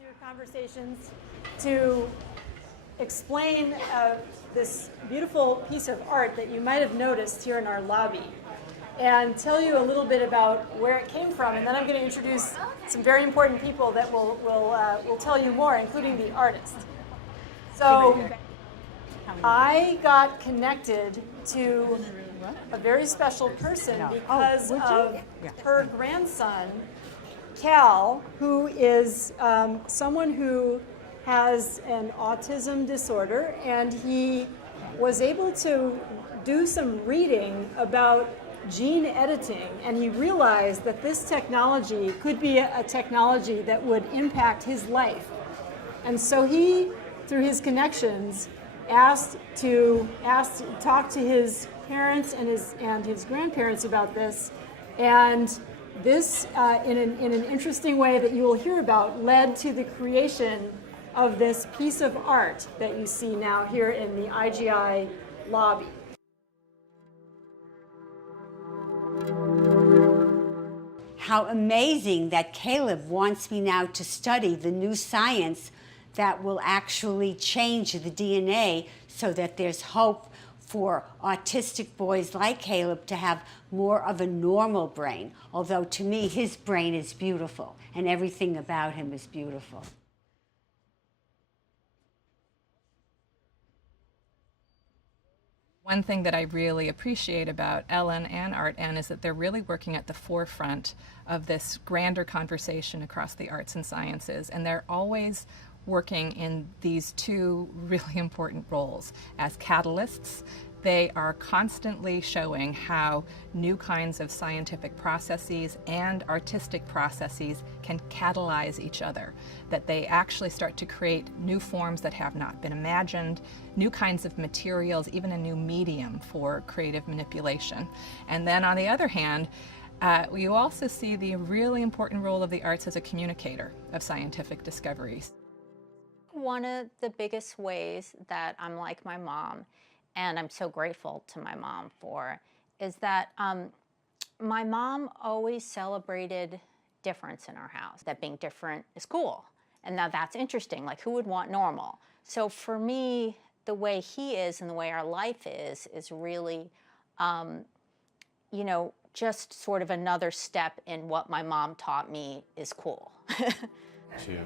your conversations to explain this beautiful piece of art that you might have noticed here in our lobby and tell you a little bit about where it came from. And then I'm going to introduce some very important people that will tell you more, including the artist. So I got connected to a very special person because of her grandson, Cal, who is someone who has an autism disorder, and he was able to do some reading about gene editing, and he realized that this technology could be a technology that would impact his life. And so he, through his connections, asked to talk to his parents and his grandparents about this, and this, in an interesting way that you will hear about, led to the creation of this piece of art that you see now here in the IGI lobby. How amazing that Caleb wants me now to study the new science that will actually change the DNA so that there's hope for autistic boys like Caleb to have more of a normal brain, although to me his brain is beautiful and everything about him is beautiful. One thing that I really appreciate about Ellen and Art N is that they're really working at the forefront of this grander conversation across the arts and sciences, and they're always working in these two really important roles. As catalysts, they are constantly showing how new kinds of scientific processes and artistic processes can catalyze each other, that they actually start to create new forms that have not been imagined, new kinds of materials, even a new medium for creative manipulation. And then on the other hand, you also see the really important role of the arts as a communicator of scientific discoveries. One of the biggest ways that I'm like my mom, and I'm so grateful to my mom for, is that my mom always celebrated difference in our house, that being different is cool. And now that's interesting, like who would want normal? So for me, the way he is and the way our life is really, you know, just sort of another step in what my mom taught me is cool. To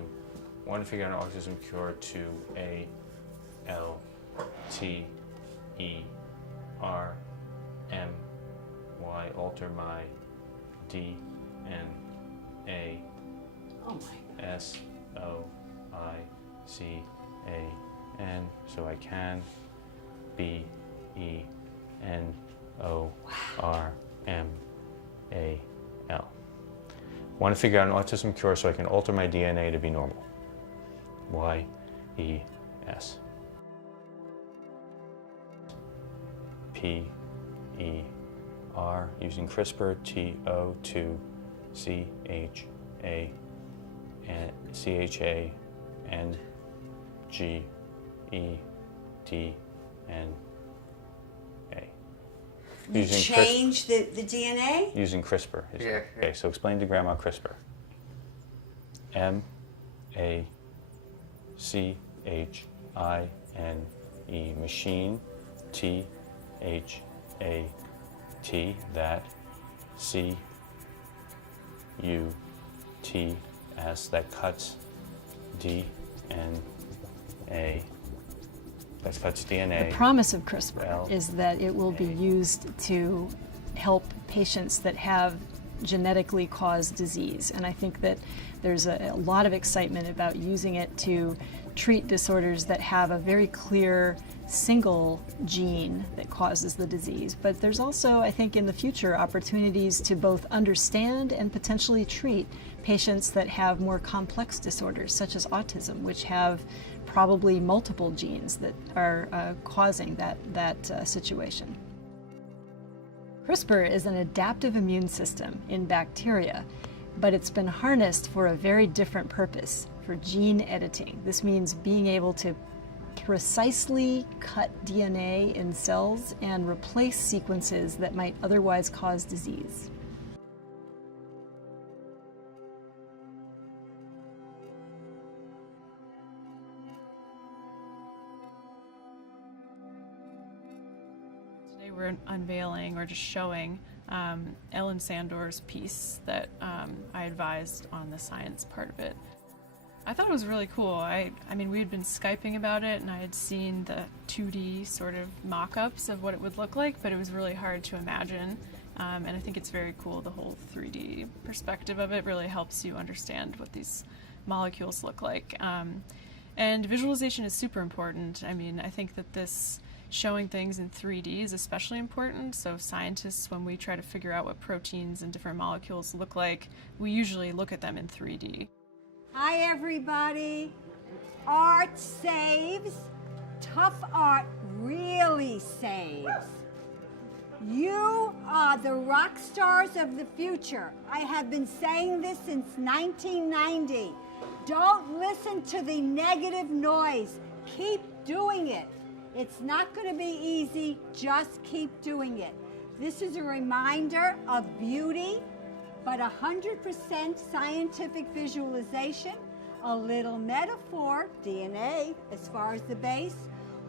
one, figure out an autism cure, to A, L, T, E, R, M, Y, alter my D, N, A, S, O, I, C, A, N, so I can, B, E, N, O, R, M, A, L. Want to figure out an autism cure so I can alter my DNA to be normal. Y, E, S. P, E, R, using CRISPR, T, O, 2, C, H, A, C, H, A, N, G, E, D, N, A. You change the DNA? Using CRISPR. Yeah. Okay, so explain to Grandma CRISPR. M, A, C, H, I, N, E, machine, T, H, A, T, that, C, U, T, S, that cuts, D, N, A, that cuts DNA. The promise of CRISPR is that it will be used to help patients that have genetically caused disease. And I think that there's a lot of excitement about using it to treat disorders that have a very clear single gene that causes the disease. But there's also, I think, in the future, opportunities to both understand and potentially treat patients that have more complex disorders, such as autism, which have probably multiple genes that are causing that situation. CRISPR is an adaptive immune system in bacteria, but it's been harnessed for a very different purpose, for gene editing. This means being able to precisely cut DNA in cells and replace sequences that might otherwise cause disease. Today we're unveiling or just showing Ellen Sandor's piece that I advised on the science part of it. I thought it was really cool. I mean, we had been Skyping about it, and I had seen the 2D sort of mock-ups of what it would look like, but it was really hard to imagine. And I think it's very cool. The whole 3D perspective of it really helps you understand what these molecules look like. And visualization is super important. I mean, I think that this showing things in 3D is especially important. So scientists, when we try to figure out what proteins and different molecules look like, we usually look at them in 3D. Hi, everybody. Art saves. Tough art really saves. You are the rock stars of the future. I have been saying this since 1990. Don't listen to the negative noise. Keep doing it. It's not going to be easy. Just keep doing it. This is a reminder of beauty, but 100% scientific visualization, a little metaphor, DNA as far as the base.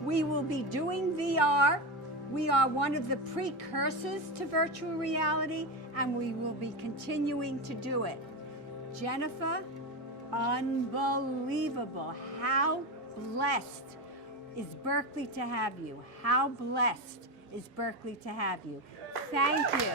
We will be doing VR. We are one of the precursors to virtual reality, and we will be continuing to do it. Jennifer, unbelievable. How blessed is Berkeley to have you? How blessed is Berkeley to have you? Thank you.